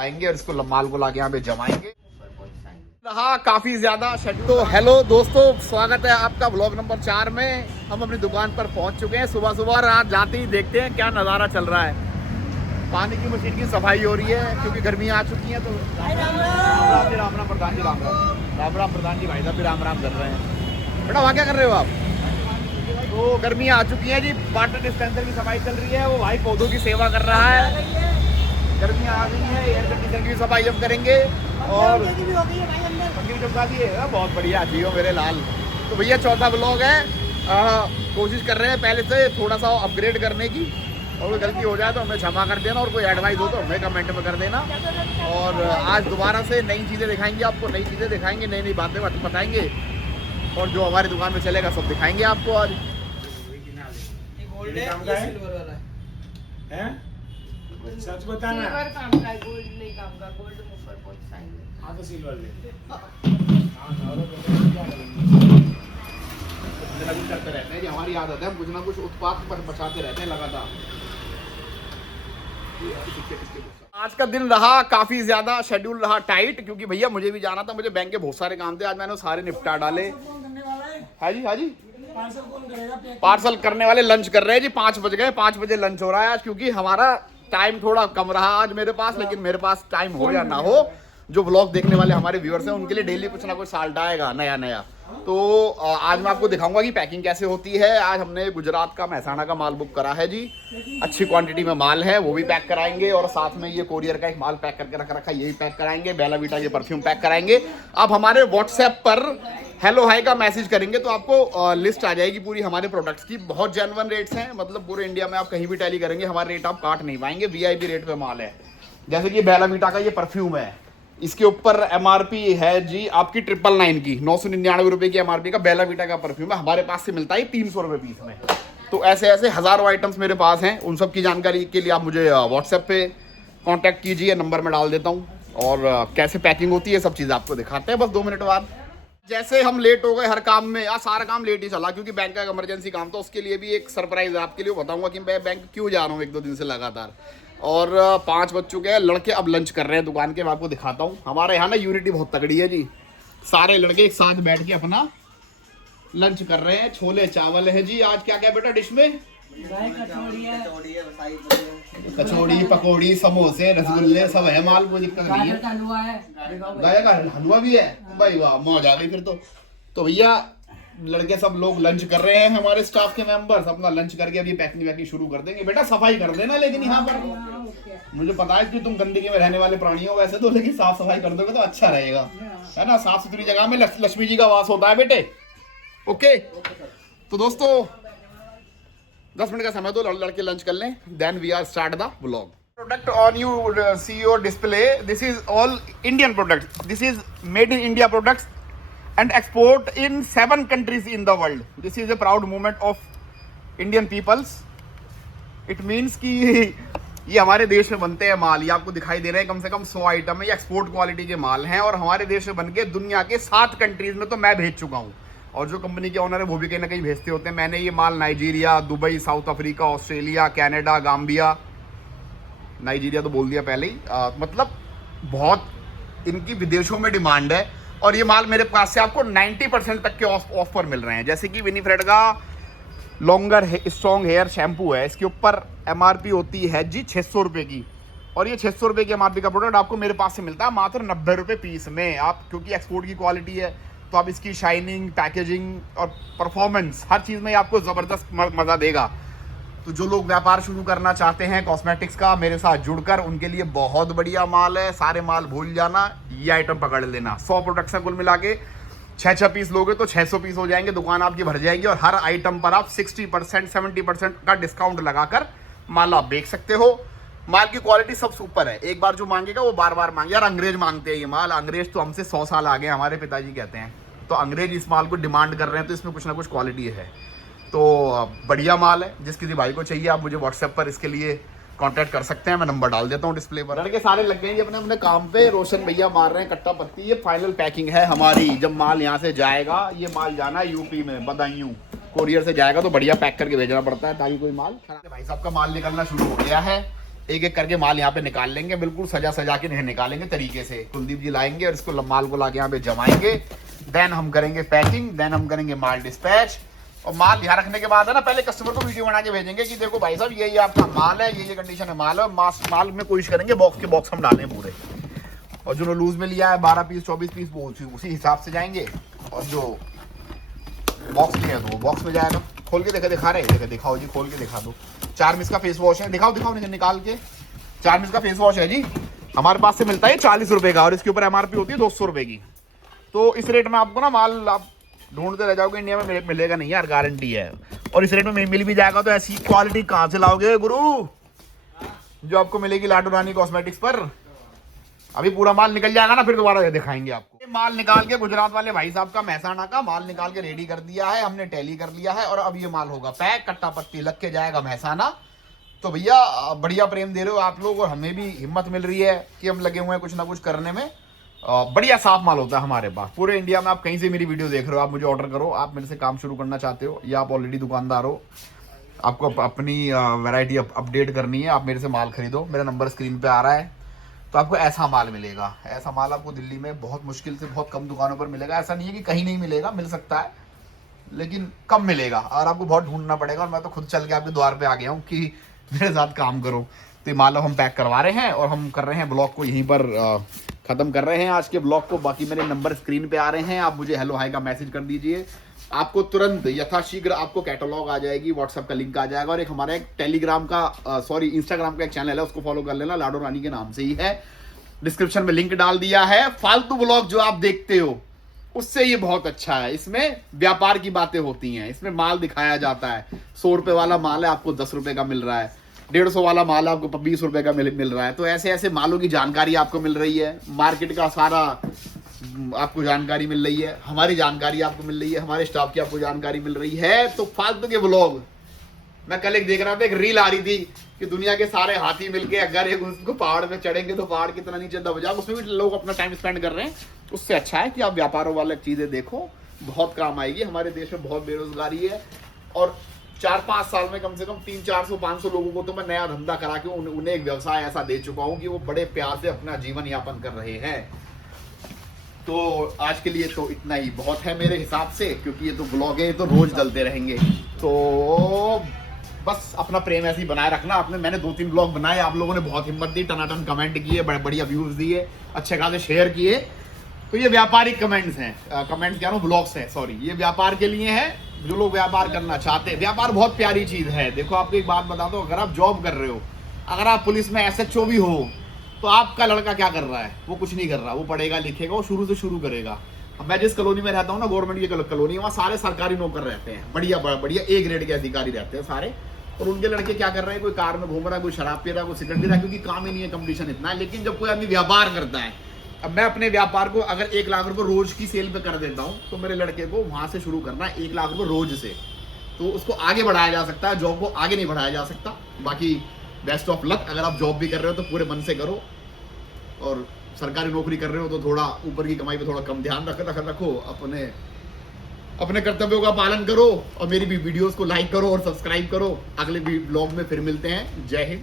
लगाएंगे और इसको माल को लाके यहाँ पे जमाएंगे। हाँ, काफी ज्यादा शेड्यूल। तो हेलो दोस्तों, स्वागत है आपका ब्लॉग नंबर 4 में। हम अपनी दुकान पर पहुंच चुके हैं। सुबह सुबह रात जाते ही देखते हैं क्या नज़ारा चल रहा है। पानी की मशीन की सफाई हो रही है क्योंकि गर्मियाँ आ चुकी हैं। तो राम राम प्रधान जी, राम राम प्रधान जी, भाई साहब भी राम राम कर रहे हैं। बेटा वहाँ क्या कर रहे हो आप? तो गर्मियाँ आ चुकी हैं जी, वाटर डिस्पेंसर की सफाई चल रही है। वो भाई पौधों की सेवा कर रहा है। गर्मियाँ आ गई है, एयर कंडीशनर की सफाई हम करेंगे और पंखी भी चमका दिए। बहुत बढ़िया जी हो मेरे लाल। तो भैया चौथा ब्लॉग है। कोशिश कर रहे हैं पहले से थोड़ा सा अपग्रेड करने की, और कोई गलती हो जाए तो हमें क्षमा कर देना, और कोई एडवाइस हो तो हमें कमेंट में कर देना। और आज दोबारा से नई चीज़ें दिखाएंगे आपको, नई चीज़ें दिखाएंगे, नई नई बातें बताएंगे, और जो हमारी दुकान में चलेगा सब दिखाएंगे आपको। आज सच बताना। सिल्वर काम का है, गोल्ड नहीं काम का। गोल्ड ऊपर बहुत साइन है। हाँ तो सिल्वर ले। करते रहते हैं जी, हमारी आदत है। हम कुछ ना कुछ उत्पाद पर बचाते रहते हैं लगातार। आज का दिन रहा काफी ज्यादा, शेड्यूल रहा टाइट, क्योंकि भैया मुझे भी जाना था। मुझे बैंक के बहुत सारे काम थे, आज मैंने सारे निपटा डाले। हाँ जी, हाँ जी। पार्सल करने वाले लंच कर रहे हैं जी। 5 बज गए, 5 बजे लंच हो रहा है आज, क्योंकि हमारा टाइम थोड़ा कम रहा आज मेरे पास। लेकिन मेरे पास टाइम हो या ना हो, जो व्लॉग देखने वाले हमारे व्यूअर्स हैं उनके लिए डेली कुछ ना कुछ साल्ट आएगा नया नया। तो आज मैं आपको दिखाऊंगा कि पैकिंग कैसे होती है। आज हमने गुजरात का महसाणा का माल बुक करा है जी। अच्छी क्वांटिटी में माल है, वो भी पैक कराएंगे। और साथ में ये कोरियर का एक माल पैक करके रख रखा है, ये भी पैक कराएंगे। बेला वीटा के परफ्यूम पैक कराएंगे। आप हमारे व्हाट्सएप पर हेलो हाई का मैसेज करेंगे तो आपको लिस्ट आ जाएगी पूरी हमारे प्रोडक्ट्स की। बहुत जेन्युइन रेट्स हैं, मतलब पूरे इंडिया में आप कहीं भी टैली करेंगे हमारे रेट आप काट नहीं पाएंगे। वीआईपी रेट पे माल है। जैसे कि बेला वीटा का ये परफ्यूम है, इसके ऊपर एमआरपी है जी आपकी 999 की, 999 रुपए की एमआरपी का बेला वीटा का परफ्यूम है। हमारे पास से मिलता है 300 रुपये पीस में। तो ऐसे ऐसे हज़ारों आइटम्स मेरे पास हैं। उन सब की जानकारी के लिए आप मुझे व्हाट्सएप पे कांटेक्ट कीजिए, नंबर में डाल देता हूँ। और कैसे पैकिंग होती है सब चीज़ आपको दिखाते हैं बस 2 मिनट बाद। जैसे हम लेट हो गए हर काम में, आज सारा काम लेट ही चला क्योंकि बैंक का इमरजेंसी काम था। उसके लिए भी एक सरप्राइज है आपके लिए, बताऊंगा कि मैं बैंक क्यों जा रहा हूँ 1-2 दिन से लगातार। और 5 बज चुके हैं, लड़के अब लंच कर रहे हैं दुकान के। मैं आपको दिखाता हूँ। हमारे यहाँ ना यूनिटी बहुत तगड़ी है जी। सारे लड़के एक साथ बैठ के अपना लंच कर रहे हैं। छोले चावल है जी। आज क्या क्या बेटा डिश में? कचौड़ी, पकौड़ी, समोसे, रसगुल्ले सब है माल, कोई दिक्कत नहीं है। गाय का हलवा भी है भाई, वाह मौज आ गई फिर तो भैया लड़के सब लोग लंच कर रहे हैं। हमारे स्टाफ के मेंबर्स अपना लंच करके अभी पैकिंग वैकिंग शुरू कर देंगे। बेटा सफाई कर देना, लेकिन यहाँ पर मुझे पता है कि तुम गंदगी में रहने वाले प्राणी हो वैसे तो, लेकिन साफ सफाई कर दोगे तो अच्छा रहेगा, है ना। साफ सुथरी जगह में लक्ष्मी जी का वास होता है बेटे। ओके, तो दोस्तों 10 मिनट का समय दो, लड़के लंच कर लें, then we are start the vlog. Product on you see your display, this is all Indian product. This is made in India products and export in 7 countries in the world. This is a proud moment of Indian peoples. It means कि ये हमारे देश में बनते हैं माल। ये आपको दिखाई दे रहे हैं कम से कम 100 आइटम है। ये एक्सपोर्ट क्वालिटी के माल हैं और हमारे देश में बन के दुनिया के 7 कंट्रीज में तो मैं भेज चुका हूँ। और जो कंपनी के ओनर है वो भी कहीं ना कहीं भेजते होते हैं। मैंने ये माल Nigeria, Dubai, South Africa, Australia, Canada, Gambia, Nigeria तो बोल दिया पहले ही, मतलब बहुत इनकी विदेशों में डिमांड है। और ये माल मेरे पास से आपको 90% तक के ऑफर मिल रहे हैं। जैसे कि विनीफ्रेड का लॉन्गर स्ट्रॉन्ग हेयर शैम्पू है, इसके ऊपर एमआरपी होती है जी 600 रुपये की। और ये 600 रुपये की एमआरपी का प्रोडक्ट आपको मेरे पास से मिलता है मात्र 90 रुपये पीस में। आप क्योंकि एक्सपोर्ट की क्वालिटी है तो आप इसकी शाइनिंग, पैकेजिंग और परफॉर्मेंस हर चीज़ में आपको ज़बरदस्त मज़ा देगा। तो जो लोग व्यापार शुरू करना चाहते हैं कॉस्मेटिक्स का, मेरे साथ जुड़कर, उनके लिए बहुत बढ़िया माल है। सारे माल भूल जाना, ये आइटम पकड़ लेना। 100 प्रोडक्ट्स हैं कुल मिला के, 6 पीस लोगे तो 600 पीस हो जाएंगे, दुकान आपकी भर जाएगी। और हर आइटम पर आप 60% 70% का डिस्काउंट लगाकर माल आप बेच सकते हो। माल की क्वालिटी सब सुपर है। एक बार जो मांगेगा वो बार बार मांगे। यार अंग्रेज मांगते हैं ये माल, अंग्रेज तो हमसे 100 साल आगे हमारे पिताजी कहते हैं। तो अंग्रेज इस माल को डिमांड कर रहे हैं, तो इसमें कुछ ना कुछ क्वालिटी है। तो बढ़िया माल है। जिस किसी भाई को चाहिए आप मुझे व्हाट्सएप पर इसके लिए कांटेक्ट कर सकते हैं। मैं नंबर डाल देता हूँ डिस्प्ले पर। लड़के सारे लग गए अपने अपने काम पे। रोशन भैया मार रहे हैं कट्टा पत्ती। ये फाइनल पैकिंग है हमारी। जब माल यहाँ से जाएगा, ये माल जाना है यूपी में, बदायूं कोरियर से जाएगा तो बढ़िया पैक करके भेजना पड़ता है ताकि कोई माल। भाई साहब का माल निकलना शुरू हो गया है। एक एक करके माल यहाँ पे निकाल लेंगे, बिल्कुल सजा सजा के निकालेंगे तरीके से। कुलदीप जी लाएंगे और इसको माल को लाके यहाँ पे जमाएंगे, देन हम करेंगे पैकिंग, देन हम करेंगे माल डिस्पैच। और माल यहाँ रखने के बाद है ना, पहले कस्टमर को वीडियो बना के भेजेंगे कि देखो भाई साहब ये आपका माल है, ये कंडीशन है माल है। माल में कोशिश करेंगे बॉक्स के बॉक्स हम डालें पूरे, और जो लूज में लिया है 12 पीस 24 पीस वो उसी हिसाब से जाएंगे, और जो बॉक्स में है तो वो बॉक्स में जाएगा। खोल के दिखा रहे, दिखाओ जी, खोल के दिखा दो। 4 मिस का फेस वॉश है, दिखाओ निकाल के। 4 मिस का फेस वॉश है जी, हमारे पास से मिलता है 40 रुपए का, और इसके ऊपर MRP होती है 200 रुपए की। तो इस रेट में आपको ना माल आप ढूंढते रह जाओगे, इंडिया में मिलेगा नहीं यार, गारंटी है। और इस रेट में मिल भी जाएगा तो ऐसी क्वालिटी कहाँ से लाओगे गुरु, जो आपको मिलेगी लाडो रानी कॉस्मेटिक्स पर। अभी पूरा माल निकल जाएगा ना, फिर दोबारा दिखाएंगे आपको। माल निकाल के गुजरात वाले भाई साहब का, महसाना का माल निकाल के रेडी कर दिया है हमने, टैली कर लिया है, और अब ये माल होगा पैक, कट्टा पत्ती लग के जाएगा महसाना। तो भैया बढ़िया प्रेम दे रहे हो आप लोग, और हमें भी हिम्मत मिल रही है कि हम लगे हुए हैं कुछ ना कुछ करने में। बढ़िया साफ माल होता है हमारे पास पूरे इंडिया में। आप कहीं से मेरी वीडियो देख रहे हो, आप मुझे ऑर्डर करो, आप मेरे से काम शुरू करना चाहते हो, या आप ऑलरेडी दुकानदार हो, आपको अपनी वैरायटी अपडेट करनी है, आप मेरे से माल खरीदो, मेरा नंबर स्क्रीन पे आ रहा है। तो आपको ऐसा माल मिलेगा, ऐसा माल आपको दिल्ली में बहुत मुश्किल से बहुत कम दुकानों पर मिलेगा। ऐसा नहीं है कि कहीं नहीं मिलेगा, मिल सकता है, लेकिन कम मिलेगा और आपको बहुत ढूंढना पड़ेगा। और मैं तो खुद चल के आपके द्वार पे आ गया हूँ कि मेरे साथ काम करो। तो माल हम पैक करवा रहे हैं, और हम कर रहे हैं ब्लॉग को यहीं पर ख़त्म कर रहे हैं आज के ब्लॉग को। बाकी मेरे नंबर स्क्रीन पे आ रहे हैं, आप मुझे हेलो हाय का मैसेज कर दीजिए, आपको तुरंत यथाशीघ्र आपको कैटलॉग आ जाएगी, व्हाट्सएप का लिंक आ जाएगा। और एक हमारा एक टेलीग्राम का इंस्टाग्राम का एक चैनल है, उसको फॉलो कर लेना, लाडो रानी के नाम से ही है, डिस्क्रिप्शन में लिंक डाल दिया है। फालतू ब्लॉग जो आप देखते हो उससे ये बहुत अच्छा है, इसमें व्यापार की बातें होती हैं, इसमें माल दिखाया जाता है। 100 रुपए वाला माल है आपको 10 रुपए का मिल रहा है, 150 वाला माल आपको 20 रुपए का मिल रहा है। तो ऐसे ऐसे मालों की जानकारी आपको मिल रही है, मार्केट का सारा आपको जानकारी मिल रही है, हमारी जानकारी आपको मिल रही है, हमारे स्टाफ की आपको जानकारी मिल रही है। तो फालतू के ब्लॉग, मैं कल एक देख रहा था, एक रील आ रही थी कि दुनिया के सारे हाथी मिलके अगर एक उसको पहाड़ पे चढ़ेंगे तो पहाड़ कितना नीचे दब जाएगा, उसमें भी लोग अपना टाइम स्पेंड कर रहे हैं। उससे अच्छा है कि आप व्यापारों वाले चीजें देखो, बहुत काम आएगी। हमारे देश में बहुत बेरोजगारी है, और 4-5 साल में कम से कम 300-400-500 लोगों को तो मैं नया धंधा करा के उन्हें एक व्यवसाय ऐसा दे चुका हूँ कि वो बड़े प्यार से अपना जीवन यापन कर रहे हैं। तो आज के लिए तो इतना ही बहुत है मेरे हिसाब से, क्योंकि ये तो ब्लॉग है, ये तो रोज डलते रहेंगे। तो बस अपना प्रेम ऐसे ही बनाए रखना। मैंने 2-3 ब्लॉग बनाए, आप लोगों ने बहुत हिम्मत दी, टनाटन कमेंट किए, बड़े बढ़िया व्यूज दिए, अच्छे खासे शेयर किए। तो ये व्यापारिक कमेंट्स हैं, कमेंट्स क्या ब्लॉग्स हैं, सॉरी, ये व्यापार के लिए है, जो लोग व्यापार करना चाहते हैं। व्यापार बहुत प्यारी चीज है। देखो आपको एक बात बता दो, अगर आप जॉब कर रहे हो, अगर आप पुलिस में SHO भी हो, तो आपका लड़का क्या कर रहा है, वो कुछ नहीं कर रहा, वो पढ़ेगा लिखेगा, वो शुरू से शुरू करेगा। अब मैं जिस कॉलोनी में रहता हूँ ना, गवर्नमेंट की कॉलोनी, वहाँ सारे सरकारी नौकर रहते हैं, बढ़िया बढ़िया A ग्रेड के अधिकारी रहते हैं सारे। और उनके लड़के क्या कर रहे हैं, कोई कार में घूम रहा है, कोई शराब पी रहा है, कोई सिगरेट पी रहा है, क्योंकि काम ही नहीं है, कंपटीशन इतना है। लेकिन जब कोई आदमी व्यापार करता है, अब मैं अपने व्यापार को अगर 1 लाख रुपए रोज की सेल पे कर देता हूँ, तो मेरे लड़के को वहां से शुरू करना है 1 लाख रुपए रोज से, तो उसको आगे बढ़ाया जा सकता है, जॉब को आगे नहीं बढ़ाया जा सकता। बाकी बेस्ट ऑफ लक। अगर आप जॉब भी कर रहे हो तो पूरे मन से करो, और सरकारी नौकरी कर रहे हो तो थोड़ा ऊपर की कमाई पे थोड़ा कम ध्यान रखो, अपने कर्तव्यों का पालन करो, और मेरी भी वीडियोस को लाइक करो और सब्सक्राइब करो। अगले ब्लॉग में फिर मिलते हैं। जय हिंद।